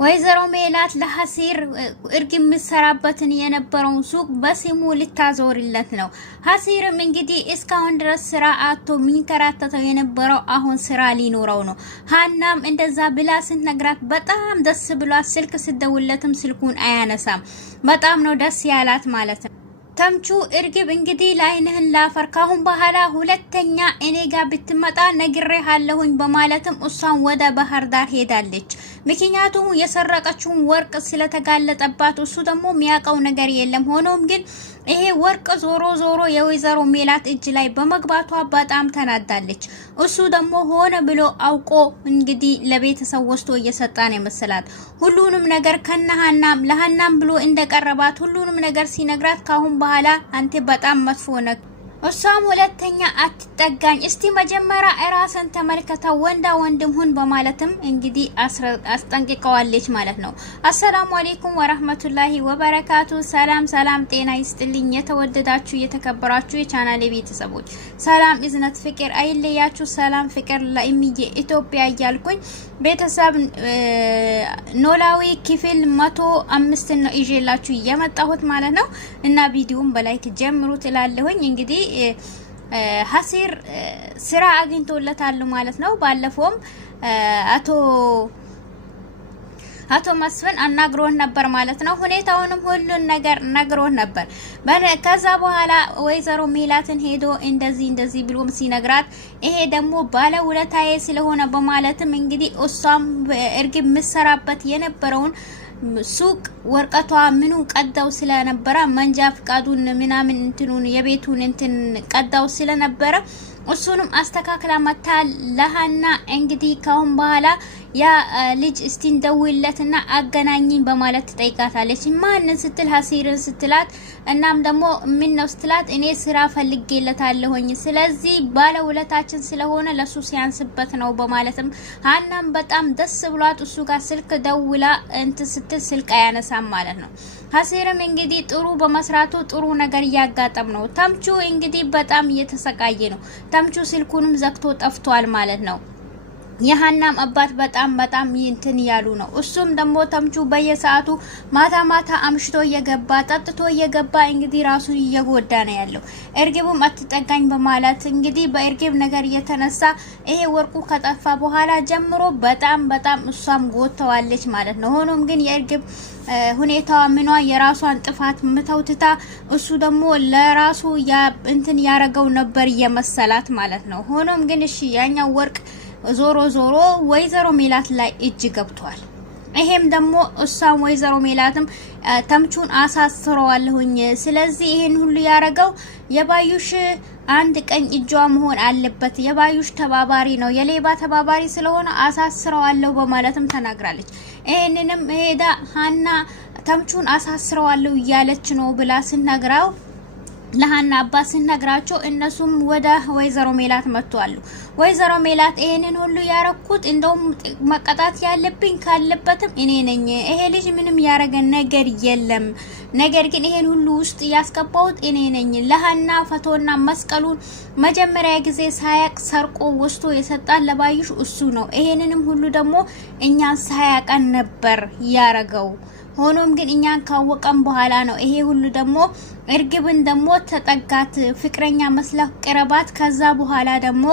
ወይዘሮ ሜላት ለሐሲር እርግብ ምሰራበትን የነበረው ሱቅ በስሙ ልታዞርለት ነው። ሐሲርም እንግዲህ እስካሁን ድረስ ስራ አጥቶ ሚንከራተተው የነበረው አሁን ስራ ሊኖረው ነው። ሀናም እንደዛ ብላ ስትነግራት በጣም ደስ ብሏት ስልክ ስደውለትም ስልኩን አያነሳም። በጣም ነው ደስ ያላት ማለት ነው። ተምቹ እርግብ እንግዲህ ላይንህን ላፈር ካሁን በኋላ ሁለተኛ እኔ ጋር ብትመጣ ነግሬሃለሁኝ በማለትም እሷን ወደ ባህር ዳር ሄዳለች። ምክንያቱም የሰረቀችውን ወርቅ ስለተጋለጠባት እሱ ደግሞ የሚያውቀው ነገር የለም። ሆኖም ግን ይሄ ወርቅ ዞሮ ዞሮ የወይዘሮ ሜላት እጅ ላይ በመግባቷ በጣም ተናዳለች። እሱ ደግሞ ሆነ ብሎ አውቆ እንግዲህ ለቤተሰብ ወስዶ እየሰጣን የመሰላት ሁሉንም ነገር ከነሃናም ለሃናም ብሎ እንደቀረባት ሁሉንም ነገር ሲነግራት ካሁን በኋላ አንተ በጣም መጥፎ ነህ፣ እሷም ሁለተኛ አትጠጋኝ፣ እስቲ መጀመሪያ እራስን ተመልከታ፣ ወንዳ ወንድም ሁን በማለትም እንግዲህ አስጠንቅቀዋለች ማለት ነው። አሰላሙ አለይኩም ወራህመቱላሂ ወበረካቱ። ሰላም ሰላም፣ ጤና ይስጥልኝ የተወደዳችሁ የተከበራችሁ የቻናሌ ቤተሰቦች፣ ሰላም እዝነት ፍቅር አይለያችሁ። ሰላም ፍቅር ለእምዬ ኢትዮጵያ እያልኩኝ ቤተሰብ ኖላዊ ክፍል 105 ነው ይዤላችሁ እየመጣሁት ማለት ነው። እና ቪዲዮውን በላይክ ጀምሩት እላለሁኝ። እንግዲህ ሐሲር ስራ አግኝቶለታል ማለት ነው። ባለፈውም አቶ መስፍን አናግሮን ነበር ማለት ነው። ሁኔታውንም ሁሉን ነገር ነግሮን ነበር። ከዛ በኋላ ወይዘሮ ሜላትን ሄዶ እንደዚህ ብሎም ሲነግራት ይሄ ደግሞ ባለውለታዬ ስለሆነ በማለትም እንግዲህ እሷም እርግብ ምሰራበት የነበረውን ሱቅ ወርቀቷ ምኑ ቀዳው ስለነበረ መንጃ ፍቃዱን ምናምን እንትኑን የቤቱን እንትን ቀዳው ስለነበረ እሱንም አስተካክላ መታ ለሃና እንግዲህ ካሁን በኋላ ያ ልጅ እስቲ እንደውለትና አገናኝኝ በማለት ትጠይቃታለች። ማንን ስትል ሐሲርን ስትላት እናም ደግሞ ምን ነው ስትላት እኔ ስራ ፈልጌለታለሁኝ ስለዚህ ባለውለታችን ስለሆነ ለሱ ሲያንስበት ነው በማለትም ሃናም በጣም ደስ ብሏት እሱ ጋር ስልክ ደውላ ስትል ስልክ አያነሳም ማለት ነው። ሐሲርም እንግዲህ ጥሩ በመስራቱ ጥሩ ነገር እያጋጠም ነው። ተምቹ እንግዲህ በጣም እየተሰቃየ ነው። ተምቹ ስልኩንም ዘግቶ ጠፍቷል ማለት ነው። የሃናም አባት በጣም እንትን ያሉ ነው። እሱም ደግሞ ተምቹ በየሰዓቱ ማታ አምሽቶ እየገባ ጠጥቶ እየገባ እንግዲህ ራሱን እየጎዳ ነው ያለው። እርግብም አትጠጋኝ በማለት እንግዲህ በእርግብ ነገር እየተነሳ ይሄ ወርቁ ከጠፋ በኋላ ጀምሮ በጣም እሷም ጎተዋለች ማለት ነው። ሆኖም ግን የእርግብ ሁኔታዋ ምኗ የራሷን ጥፋት ምተውትታ እሱ ደግሞ ለራሱ እንትን ያረገው ነበር የመሰላት ማለት ነው። ሆኖም ግን እሺ ያኛው ወርቅ ዞሮ ወይዘሮ ሜላት ላይ እጅ ገብቷል። ይሄም ደግሞ እሷም ወይዘሮ ሜላትም ተምቹን አሳስረዋለሁኝ ስለዚህ ይሄን ሁሉ ያረገው የባዩሽ አንድ ቀኝ እጇ መሆን አለበት፣ የባዩሽ ተባባሪ ነው፣ የሌባ ተባባሪ ስለሆነ አሳስረዋለሁ በማለትም ተናግራለች። ይሄንንም ሄዳ ሃና ተምቹን አሳስረዋለሁ እያለች ነው ብላ ስነግራው ለሃና አባት ሲነግራቸው እነሱም ወደ ወይዘሮ ሜላት መጥቷሉ። ወይዘሮ ሜላት ይሄንን ሁሉ ያረኩት እንደውም መቀጣት ያለብኝ ካለበትም እኔ ነኝ፣ ይሄ ልጅ ምንም ያረገ ነገር የለም፣ ነገር ግን ይሄን ሁሉ ውስጥ ያስገባሁት እኔ ነኝ። ለሃና ፈቶና መስቀሉን መጀመሪያ ጊዜ ሳያቅ ሰርቆ ወስቶ የሰጣን ለባዩሽ እሱ ነው። ይሄንንም ሁሉ ደግሞ እኛን ሳያቀን ነበር ያረገው። ሆኖም ግን እኛን ካወቀን በኋላ ነው ይሄ ሁሉ ደግሞ እርግብን ደግሞ ተጠጋት፣ ፍቅረኛ መስላ ቀረባት። ከዛ በኋላ ደግሞ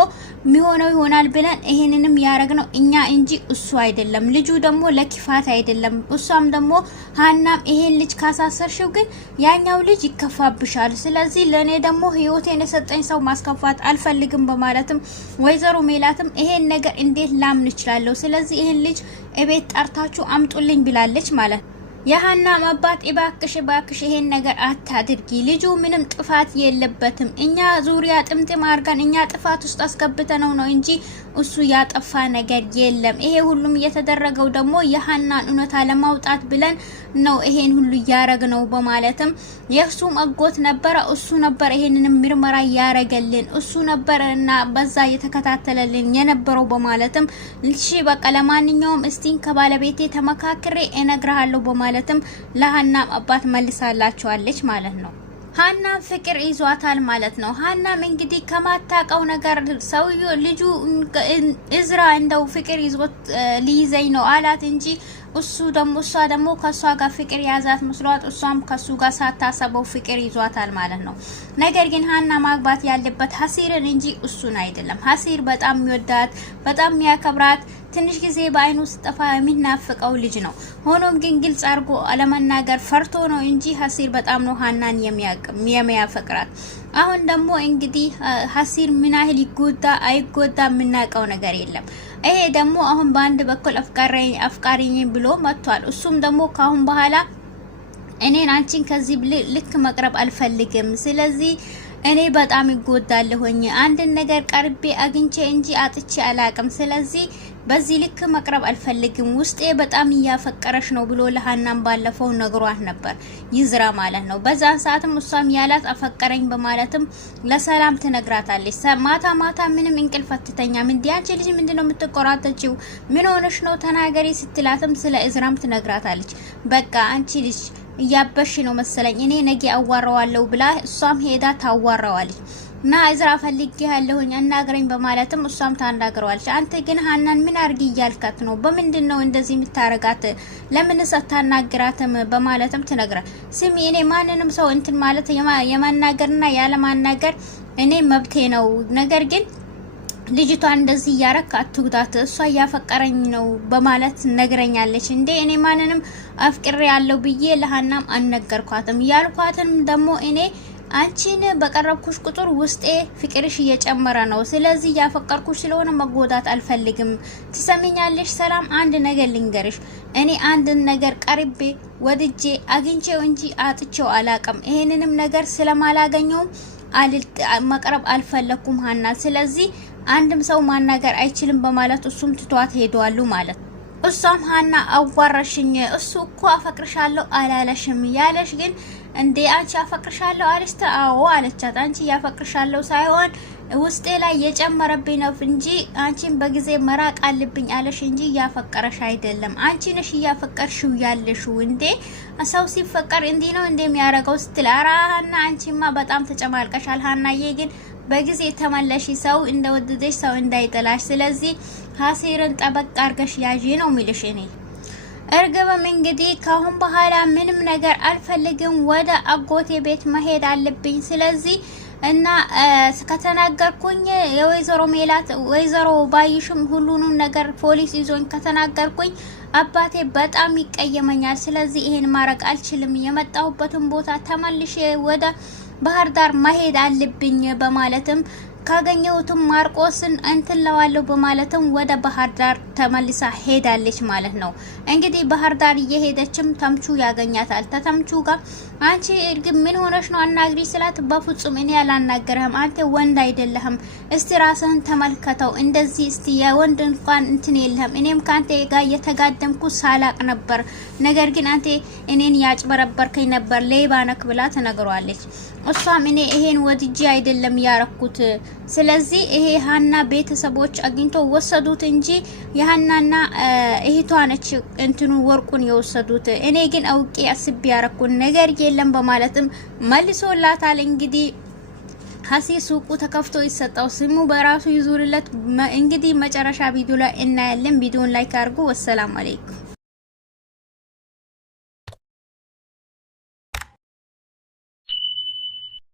ሚሆነው ይሆናል ብለን ይሄንንም ያረግነው እኛ እንጂ እሱ አይደለም። ልጁ ደግሞ ለኪፋት አይደለም። እሷም ደግሞ ሃናም ይሄን ልጅ ካሳሰርሽው ግን ያኛው ልጅ ይከፋብሻል፣ ስለዚህ ለኔ ደግሞ ህይወቴን የሰጠኝ ሰው ማስከፋት አልፈልግም በማለትም ወይዘሮ ሜላትም ይሄን ነገር እንዴት ላምን እችላለሁ፣ ስለዚህ ይሄን ልጅ እቤት ጠርታችሁ አምጡልኝ ብላለች ማለት ነው። የሃና አባት እባክሽ ይሄን ነገር አታድርጊ፣ ልጁ ምንም ጥፋት የለበትም፣ እኛ ዙሪያ ጥምጥም አርጋን እኛ ጥፋት ውስጥ አስገብተነው ነው እንጂ እሱ ያጠፋ ነገር የለም። ይሄ ሁሉም የተደረገው ደግሞ የሃናን እውነታ ለማውጣት ብለን ነው ይሄን ሁሉ ያረግነው በማለትም የሱም አጎት ነበረ፣ እሱ ነበር ይሄንንም ምርመራ ያረገልን፣ እሱ ነበርና በዛ የተከታተለልን የነበረው በማለትም እሺ በቃ ለማንኛውም እስቲን ከባለቤቴ ተመካክሬ እነግርሃለሁ በማለትም ለሃና አባት መልሳላቸዋለች ማለት ነው። ሃና ፍቅር ይዟታል ማለት ነው። ሃናም እንግዲህ ከማታቀው ነገር ሰውዬው ልጁ እዝራ እንደው ፍቅር ይዞት ሊይዘኝ ነው አላት እንጂ እሷ ደግሞ ከሷ ጋር ፍቅር ያዛት መስሏት እሷም ከሱ ጋር ሳታሰበው ፍቅር ይዟታል ማለት ነው። ነገር ግን ሀና ማግባት ያለበት ሀሲርን እንጂ እሱን አይደለም። ሀሲር በጣም የሚወዳት በጣም የሚያከብራት ትንሽ ጊዜ በአይኑ ስጠፋ የሚናፍቀው ልጅ ነው። ሆኖም ግን ግልጽ አድርጎ አለመናገር ፈርቶ ነው እንጂ ሀሲር በጣም ነው ሀናን የሚያፈቅራት። አሁን ደግሞ እንግዲህ ሀሲር ምን ያህል ይጎዳ አይጎዳ የምናውቀው ነገር የለም። ይሄ ደግሞ አሁን በአንድ በኩል አፍቃሪኝ ብሎ መጥቷል። እሱም ደግሞ ካሁን በኋላ እኔን አንቺን ከዚህ ልክ መቅረብ አልፈልግም፣ ስለዚህ እኔ በጣም ይጎዳለሁኝ፣ አንድን ነገር ቀርቤ አግኝቼ እንጂ አጥቼ አላቅም፣ ስለዚህ በዚህ ልክ መቅረብ አልፈልግም፣ ውስጤ በጣም እያፈቀረሽ ነው ብሎ ለሀናም ባለፈው ነግሯት ነበር፣ ይዝራ ማለት ነው። በዛን ሰዓትም እሷም ያላት አፈቀረኝ በማለትም ለሰላም ትነግራታለች። ማታ ማታ ምንም እንቅልፍ አትተኛም፣ እንዴ አንቺ ልጅ ምንድነው የምትቆራጠችው? ምን ሆነሽ ነው ተናገሪ ስትላትም ስለ እዝራም ትነግራታለች። በቃ አንቺ ልጅ እያበሽ ነው መሰለኝ፣ እኔ ነገ አዋራዋለሁ ብላ እሷም ሄዳ ታዋራዋለች። እና እዝራ ፈልጌ ያለሁኝ አናግረኝ በማለትም እሷም ታናግረዋለች። አንተ ግን ሀናን ምን አርጊ እያልካት ነው? በምንድነው እንደዚህ የምታረጋት? ለምን ሳታናግራትም? በማለትም ትነግራ። ስሚ እኔ ማንንም ሰው እንትን ማለት የማናገርና ያለማናገር እኔ መብቴ ነው። ነገር ግን ልጅቷ እንደዚህ ያረክ አትጉዳት፣ እሷ ያፈቀረኝ ነው በማለት ነግረኛለች። እንዴ እኔ ማንንም አፍቅሬ ያለው ብዬ ለሀናም አልነገርኳትም። ያልኳትም ደግሞ እኔ አንቺን በቀረብኩሽ ቁጥር ውስጤ ፍቅርሽ እየጨመረ ነው። ስለዚህ ያፈቀርኩሽ ስለሆነ መጎዳት አልፈልግም። ትሰሚኛለሽ ሰላም? አንድ ነገር ልንገርሽ፣ እኔ አንድን ነገር ቀርቤ ወድጄ አግኝቼው እንጂ አጥቼው አላቅም። ይሄንንም ነገር ስለማላገኘውም መቅረብ አልፈለኩም ሀና። ስለዚህ አንድም ሰው ማናገር አይችልም በማለት እሱም ትቷት ሄደዋሉ ማለት። እሷም ሀና አዋራሽኝ፣ እሱ እኮ አፈቅርሻለሁ አላለሽም፣ ያለሽ ግን እንዴ አንቺ አፈቅርሻለሁ አለሽተ? አዎ አለቻት። አንቺ ያፈቅርሻለሁ ሳይሆን ውስጤ ላይ የጨመረብኝ ነው እንጂ አንቺን በጊዜ መራቅ አለብኝ አለሽ እንጂ ያፈቀረሽ አይደለም። አንቺ ነሽ ያፈቀርሽው ያለሽው። እንዴ ሰው ሲፈቀር እንዲህ ነው እንደሚያረጋው ስትል፣ ኧረ ሀና አንቺማ በጣም ተጨማልቀሻል። ሀናዬ ግን በጊዜ ተመለሺ፣ ሰው እንደወደደሽ ሰው እንዳይጠላሽ። ስለዚህ ሀሲርን ጠበቅ አርገሽ ያዢ ነው የሚልሽ። እኔ እርግብም እንግዲህ ካሁን በኋላ ምንም ነገር አልፈልግም፣ ወደ አጎቴ ቤት መሄድ አለብኝ። ስለዚህ እና ከተናገርኩኝ የወይዘሮ ሜላት ወይዘሮ ባይሽም ሁሉንም ነገር ፖሊስ ይዞኝ ከተናገርኩኝ አባቴ በጣም ይቀየመኛል። ስለዚህ ይሄን ማድረግ አልችልም፣ የመጣሁበትን ቦታ ተመልሼ ወደ ባህር ዳር መሄድ አለብኝ በማለትም ካገኘሁትም ማርቆስን እንትለዋለሁ በማለትም ወደ ባህር ዳር ተመልሳ ሄዳለች ማለት ነው። እንግዲህ ባህር ዳር እየሄደችም ተምቹ ያገኛታል። ተተምቹ ጋር አንቺ እርግብ ምን ሆነሽ ነው አናግሪ ስላት፣ በፍጹም እኔ ያላናገርህም፣ አንተ ወንድ አይደለህም፣ እስቲ ራስህን ተመልከተው፣ እንደዚህ እስቲ የወንድ እንኳን እንትን የለህም፣ እኔም ካንተ ጋር የተጋደምኩ ሳላቅ ነበር፣ ነገር ግን አንተ እኔን ያጭበረበርከኝ ነበር፣ ሌባ ነክ ብላ ተነግሯለች። እሷም እኔ ይሄን ወድጄ አይደለም ያረኩት፣ ስለዚህ ይሄ ሀና ቤተሰቦች አግኝቶ ወሰዱት እንጂ የሀናና እህቷ ነች እንትኑ ወርቁን የወሰዱት፣ እኔ ግን አውቄ አስቤ ያረኩት ነገር የለም በማለትም መልሶላታል። እንግዲህ ሀሲ ሱቁ ተከፍቶ ይሰጣው ስሙ በራሱ ይዙርለት። እንግዲህ መጨረሻ ቪዲዮ ላይ እናያለን። ቪዲዮን ላይክ አድርጉ። ወሰላም አለይኩም።